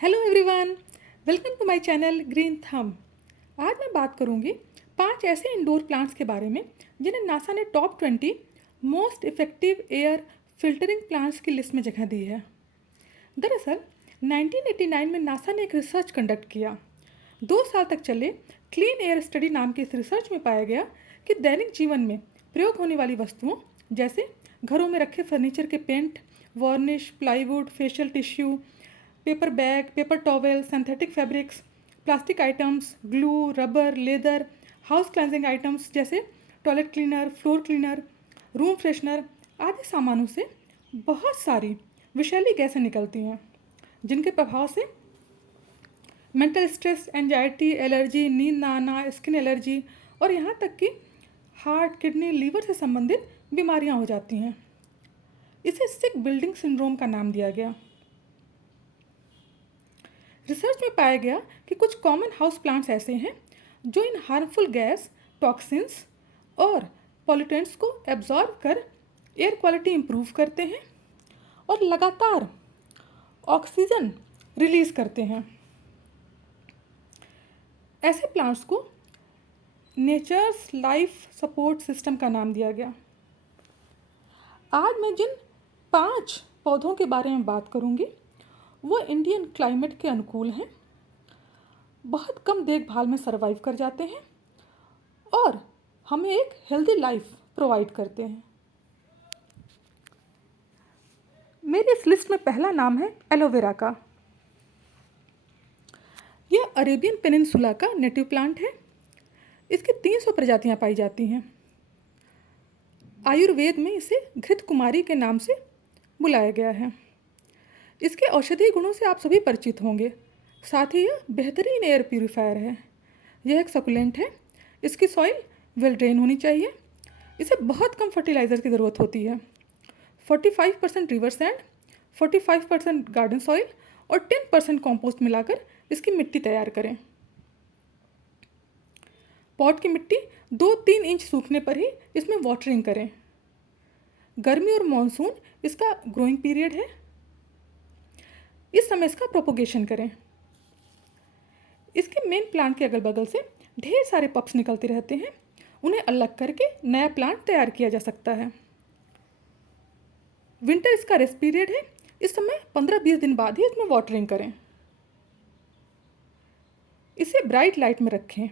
Hello everyone, welcome to my channel Green Thumb. आज मैं बात करूंगी 5 ऐसे इंडोर प्लांट्स के बारे में जिन्हें नासा ने top 20 most effective air filtering plants की लिस्ट में जगह दी है। दरअसल 1989 में नासा ने एक रिसर्च कंडक्ट किया। 2 साल तक चले क्लीन एयर स्टडी नाम के इस रिसर्च में पाया गया कि दैनिक जीवन में प्रयोग होने वाली वस्तुओं जैसे घरों में रखे फर्नीचर के paint, varnish, plywood, facial tissue, paper bag, paper towel, synthetic fabrics, plastic items, glue, rubber, leather, house cleansing items जैसे toilet cleaner, floor cleaner, room freshener आदि सामानों से बहुत सारी विषैली गैसें निकलती हैं, जिनके प्रभाव से मेंटल स्ट्रेस, एंजाइटी, एलर्जी, नींद ना आना, स्किन एलर्जी और यहाँ तक कि हार्ट, किडनी, लीवर से संबंधित बीमारियाँ हो जाती हैं। इसे सिक बिल्डिंग सिंड्रोम का नाम दिया गया। रिसर्च में पाया गया कि कुछ कॉमन हाउस प्लांट्स ऐसे हैं जो इन हार्मफुल गैस, टॉक्सिन्स और पॉल्यूटेंट्स को एब्जॉर्ब कर एयर क्वालिटी इम्प्रूव करते हैं और लगातार ऑक्सीजन रिलीज करते हैं। ऐसे प्लांट्स को नेचर्स लाइफ सपोर्ट सिस्टम का नाम दिया गया। आज मैं जिन 5 पौधों के बारे में बात करूंगी वो इंडियन क्लाइमेट के अनुकूल हैं, बहुत कम देखभाल में सरवाइव कर जाते हैं और हमें एक हेल्दी लाइफ प्रोवाइड करते हैं। मेरी इस लिस्ट में पहला नाम है एलोवेरा का। यह अरेबियन पेनिनसुला का नेटिव प्लांट है। इसकी 300 प्रजातियां पाई जाती हैं। आयुर्वेद में इसे घृत कुमारी के नाम से बुलाया गया है। इसके औषधीय गुणों से आप सभी परिचित होंगे। साथ ही यह बेहतरीन एयर प्यूरीफायर है। यह एक सकुलेंट है। इसकी सॉइल वेल ड्रेन होनी चाहिए। इसे बहुत कम फर्टिलाइज़र की ज़रूरत होती है। 45% रिवर सैंड, 45% गार्डन सॉइल और 10% कॉम्पोस्ट मिलाकर इसकी मिट्टी तैयार करें। पॉट की मिट्टी 2-3 इंच सूखने पर ही इसमें वाटरिंग करें। गर्मी और मानसून इसका ग्रोइंग पीरियड है। इस समय इसका प्रोपोगेशन करें। इसके मेन प्लांट के अगल बगल से ढेर सारे पप्स निकलते रहते हैं। उन्हें अलग करके नया प्लांट तैयार किया जा सकता है। विंटर इसका रेस्ट पीरियड है। इस समय 15-20 दिन बाद ही इसमें वाटरिंग करें। इसे ब्राइट लाइट में रखें।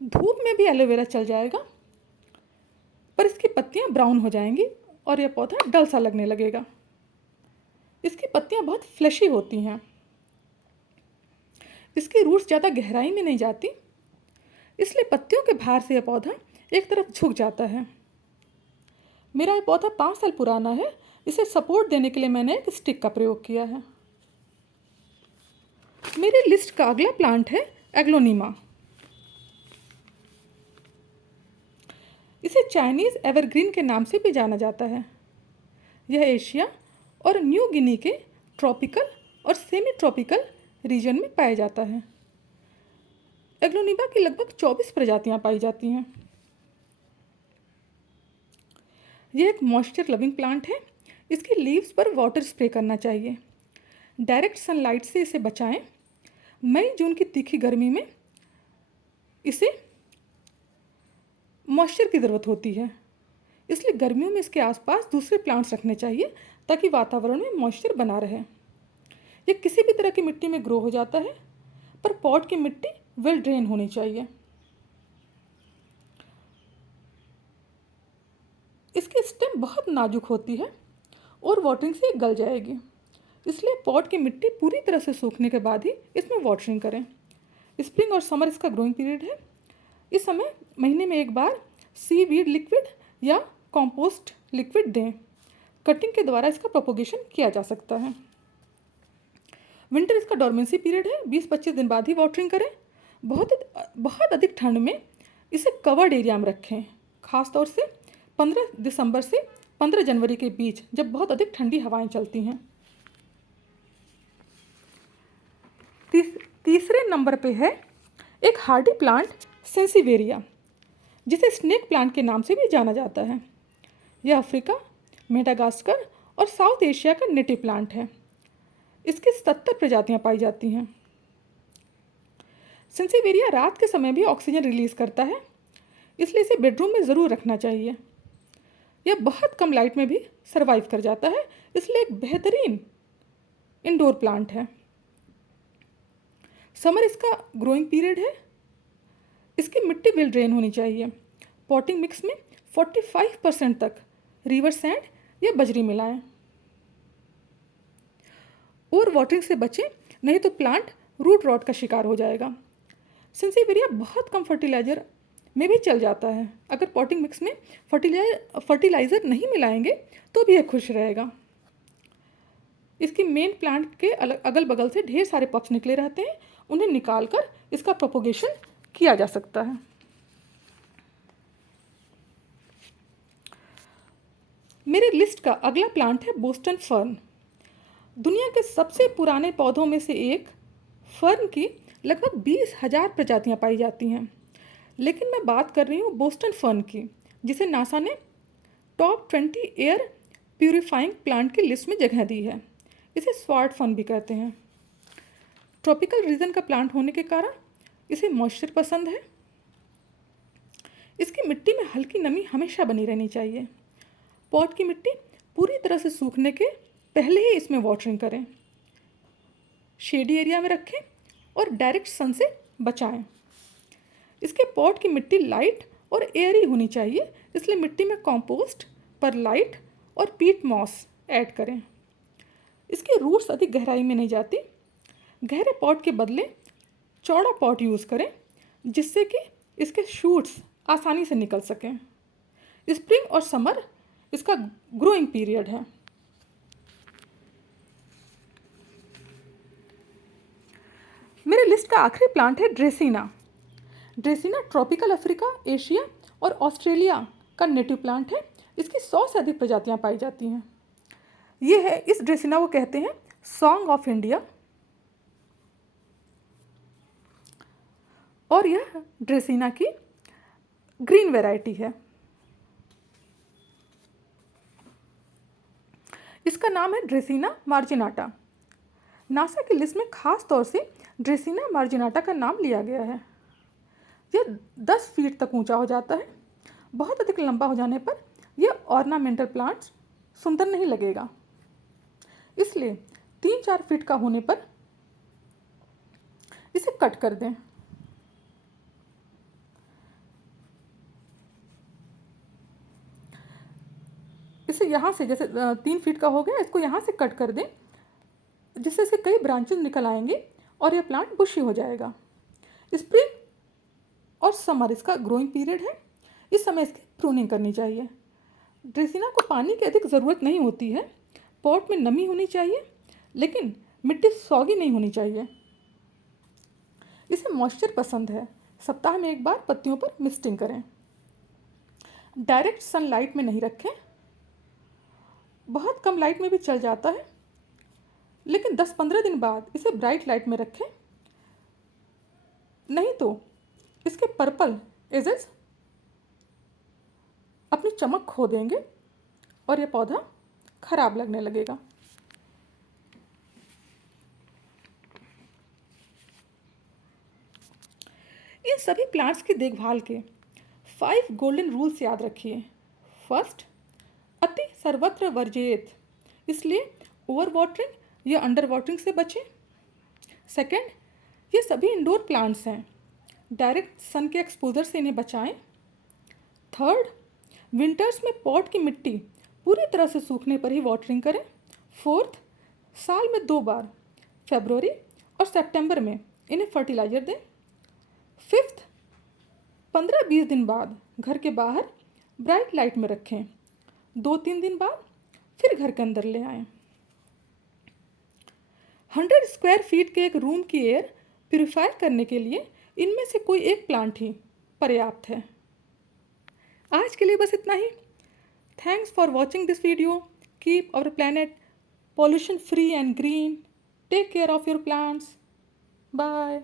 धूप में भी एलोवेरा चल जाएगा, पर इसकी पत्तियां ब्राउन हो जाएंगी और यह पौधा डल सा लगने लगेगा। इसकी पत्तियां बहुत फ्लैशी होती हैं। इसकी रूट्स ज़्यादा गहराई में नहीं जाती, इसलिए पत्तियों के भार से यह पौधा एक तरफ झुक जाता है। मेरा यह पौधा 5 साल पुराना है। इसे सपोर्ट देने के लिए मैंने एक स्टिक का प्रयोग किया है। मेरी लिस्ट का अगला प्लांट है एग्लोनीमा। इसे चाइनीज़ एवरग्रीन के नाम से भी जाना जाता है। यह एशिया और न्यू गिनी के ट्रॉपिकल और सेमी ट्रॉपिकल रीजन में पाया जाता है। एग्लोनीमा की लगभग 24 प्रजातियां पाई जाती हैं। यह एक मॉइस्चर लविंग प्लांट है। इसकी लीव्स पर वाटर स्प्रे करना चाहिए। डायरेक्ट सनलाइट से इसे बचाएं। मई जून की तीखी गर्मी में इसे मॉइस्चर की ज़रूरत होती है, इसलिए गर्मियों में इसके आसपास दूसरे प्लांट्स रखने चाहिए ताकि वातावरण में मॉइस्चर बना रहे। यह किसी भी तरह की मिट्टी में ग्रो हो जाता है, पर पॉट की मिट्टी वेल ड्रेन होनी चाहिए। इसकी स्टेम बहुत नाजुक होती है और वाटरिंग से गल जाएगी, इसलिए पॉट की मिट्टी पूरी तरह से सूखने के बाद ही इसमें वाटरिंग करें। स्प्रिंग और समर इसका ग्रोइंग पीरियड है। इस समय महीने में एक बार सीवीड लिक्विड या कंपोस्ट लिक्विड दें। कटिंग के द्वारा इसका प्रोपोगेशन किया जा सकता है। विंटर इसका डॉर्मेंसी पीरियड है। 20-25 दिन बाद ही वाटरिंग करें। बहुत अधिक ठंड में इसे कवर्ड एरिया में रखें, खासतौर से 15 दिसंबर से 15 जनवरी के बीच, जब बहुत अधिक ठंडी हवाएं चलती हैं। तीसरे नंबर पे है एक हार्डी प्लांट सेंसिवेरिया, जिसे स्नेक प्लांट के नाम से भी जाना जाता है। यह अफ्रीका, मेडागास्कर और साउथ एशिया का नेटिव प्लांट है। इसकी 70 प्रजातियां पाई जाती हैं। सेंसिवेरिया रात के समय भी ऑक्सीजन रिलीज करता है, इसलिए इसे बेडरूम में ज़रूर रखना चाहिए। यह बहुत कम लाइट में भी सर्वाइव कर जाता है, इसलिए एक बेहतरीन इंडोर प्लांट है। समर इसका ग्रोइंग पीरियड है। इसकी मिट्टी वेल ड्रेन होनी चाहिए। पॉटिंग मिक्स में 45% तक रिवर सैंड या बजरी मिलाएं। ओवर वाटरिंग से बचें, नहीं तो प्लांट रूट रॉट का शिकार हो जाएगा। सेंसिवेरिया बहुत कम फर्टिलाइजर में भी चल जाता है। अगर पॉटिंग मिक्स में फर्टिलाइज़र नहीं मिलाएंगे तो भी यह खुश रहेगा। इसकी मेन प्लांट के अगल बगल से ढेर सारे पप्स निकले रहते हैं, उन्हें निकालकर इसका प्रोपोगेशन किया जा सकता है। मेरे लिस्ट का अगला प्लांट है बोस्टन फर्न। दुनिया के सबसे पुराने पौधों में से एक फर्न की लगभग 20,000 प्रजातियां पाई जाती हैं, लेकिन मैं बात कर रही हूँ बोस्टन फर्न की, जिसे नासा ने टॉप 20 एयर प्यूरिफाइंग प्लांट की लिस्ट में जगह दी है। इसे स्वार्ट फर्न भी कहते हैं। ट्रॉपिकल रीजन का प्लांट होने के कारण इसे मॉइस्चर पसंद है। इसकी मिट्टी में हल्की नमी हमेशा बनी रहनी चाहिए। पॉट की मिट्टी पूरी तरह से सूखने के पहले ही इसमें वाटरिंग करें। शेडी एरिया में रखें और डायरेक्ट सन से बचाएं। इसके पॉट की मिट्टी लाइट और एयरी होनी चाहिए, इसलिए मिट्टी में कंपोस्ट, परलाइट और पीट मॉस ऐड करें। इसकी रूट्स अधिक गहराई में नहीं जाती। गहरे पॉट के बदले चौड़ा पॉट यूज़ करें, जिससे कि इसके शूट्स आसानी से निकल सकें। स्प्रिंग और समर इसका ग्रोइंग पीरियड है। मेरे लिस्ट का आखिरी प्लांट है ड्रेसिना। ड्रेसिना ट्रॉपिकल अफ्रीका, एशिया और ऑस्ट्रेलिया का नेटिव प्लांट है। इसकी 100 से अधिक प्रजातियां पाई जाती हैं। इस ड्रेसिना को कहते हैं सॉन्ग ऑफ इंडिया, और यह ड्रेसिना की ग्रीन वैरायटी है। इसका नाम है ड्रेसिना मार्जिनाटा। नासा की लिस्ट में खास तौर से ड्रेसिना मार्जिनाटा का नाम लिया गया है। यह 10 फीट तक ऊंचा हो जाता है। बहुत अधिक लंबा हो जाने पर यह ऑर्नामेंटल प्लांट्स सुंदर नहीं लगेगा, इसलिए 3-4 फीट का होने पर इसे कट कर दें। इसे यहाँ से, जैसे 3 फीट का हो गया, इसको यहाँ से कट कर दें, जिससे से कई ब्रांचेस निकल आएंगे और यह प्लांट बुशी हो जाएगा। स्प्रिंग और समर इसका ग्रोइंग पीरियड है। इस समय इसकी प्रूनिंग करनी चाहिए। ड्रेसिना को पानी की अधिक ज़रूरत नहीं होती है। पॉट में नमी होनी चाहिए, लेकिन मिट्टी सौगी नहीं होनी चाहिए। इसे मॉइस्चर पसंद है। सप्ताह में एक बार पत्तियों पर मिस्टिंग करें। डायरेक्ट सनलाइट में नहीं रखें। बहुत कम लाइट में भी चल जाता है, लेकिन 10-15 दिन बाद इसे ब्राइट लाइट में रखें, नहीं तो इसके पर्पल एजेस अपनी चमक खो देंगे और यह पौधा खराब लगने लगेगा। इन सभी प्लांट्स की देखभाल के 5 गोल्डन रूल्स याद रखिए। फर्स्ट, अति सर्वत्र वर्जित, इसलिए ओवर वाटरिंग या अंडर वाटरिंग से बचें। सेकेंड, ये सभी इंडोर प्लांट्स हैं, डायरेक्ट सन के एक्सपोजर से इन्हें बचाएं। थर्ड, विंटर्स में पॉट की मिट्टी पूरी तरह से सूखने पर ही वाटरिंग करें। फोर्थ, साल में 2 बार फरवरी और सितंबर में इन्हें फर्टिलाइज़र दें। फिफ्थ, 15-20 दिन बाद घर के बाहर ब्राइट लाइट में रखें। 2-3 दिन बाद फिर घर के अंदर ले आएं। 100 स्क्वायर फीट के एक रूम की एयर प्यूरिफाई करने के लिए इनमें से कोई एक प्लांट ही पर्याप्त है। आज के लिए बस इतना ही। Thanks for watching this video. Keep our planet pollution free and green. Take care of your plants. Bye.